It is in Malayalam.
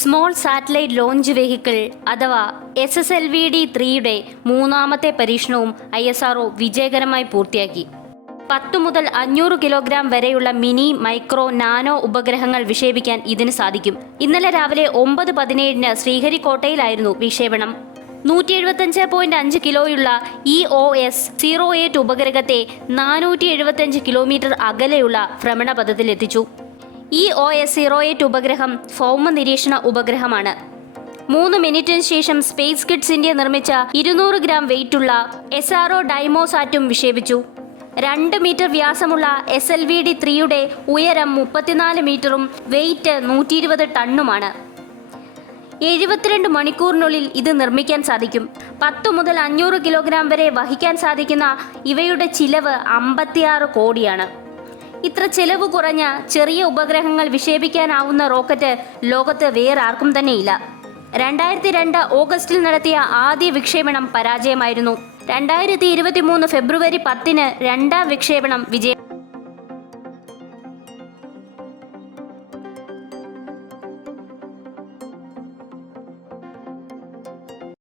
സ്മോൾ സാറ്റലൈറ്റ് ലോഞ്ച് വെഹിക്കിൾ അഥവാ S S L V D ത്രീയുടെ മൂന്നാമത്തെ പരീക്ഷണവും ഐ എസ് ആർഒ വിജയകരമായി പൂർത്തിയാക്കി. പത്ത് മുതൽ അഞ്ഞൂറ് കിലോഗ്രാം വരെയുള്ള മിനി മൈക്രോ നാനോ ഉപഗ്രഹങ്ങൾ വിക്ഷേപിക്കാൻ ഇതിന് സാധിക്കും. ഇന്നലെ രാവിലെ ഒമ്പത് പതിനേഴിന് ശ്രീഹരിക്കോട്ടയിലായിരുന്നു വിക്ഷേപണം. നൂറ്റി എഴുപത്തഞ്ച് പോയിന്റ് അഞ്ച് കിലോയുള്ള E O S zero eight ഉപഗ്രഹത്തെ നാനൂറ്റി എഴുപത്തഞ്ച് കിലോമീറ്റർ അകലെയുള്ള ഭ്രമണപഥത്തിലെത്തിച്ചു. E O S zero eight ഉപഗ്രഹം ഭൗമ നിരീക്ഷണ ഉപഗ്രഹമാണ്. മൂന്ന് മിനിറ്റിന് ശേഷം സ്പേസ് കിഡ്സ് ഇന്ത്യ നിർമ്മിച്ച ഇരുന്നൂറ് ഗ്രാം വെയിറ്റുള്ള എസ് ആർ ഒ ഡൈമോസാറ്റും വിക്ഷേപിച്ചു. രണ്ട് മീറ്റർ വ്യാസമുള്ള എസ് എൽ വി ഡി ത്രീയുടെ ഉയരം മുപ്പത്തിനാല് മീറ്ററും വെയിറ്റ് നൂറ്റി ഇരുപത് ടണ്ണുമാണ്. എഴുപത്തിരണ്ട് മണിക്കൂറിനുള്ളിൽ ഇത് നിർമ്മിക്കാൻ സാധിക്കും. പത്ത് മുതൽ അഞ്ഞൂറ് കിലോഗ്രാം വരെ വഹിക്കാൻ സാധിക്കുന്ന ഇവയുടെ ചിലവ് അമ്പത്തിയാറ് കോടിയാണ്. ഇത്ര ചെലവ് കുറഞ്ഞ ചെറിയ ഉപഗ്രഹങ്ങൾ വിക്ഷേപിക്കാനാവുന്ന റോക്കറ്റ് ലോകത്ത് വേറെ ആർക്കും തന്നെയില്ല. രണ്ടായിരത്തി രണ്ട് ഓഗസ്റ്റിൽ നടത്തിയ ആദ്യ വിക്ഷേപണം പരാജയമായിരുന്നു. രണ്ടായിരത്തി ഇരുപത്തി മൂന്ന് ഫെബ്രുവരി പത്തിന് രണ്ടാം വിക്ഷേപണം വിജയം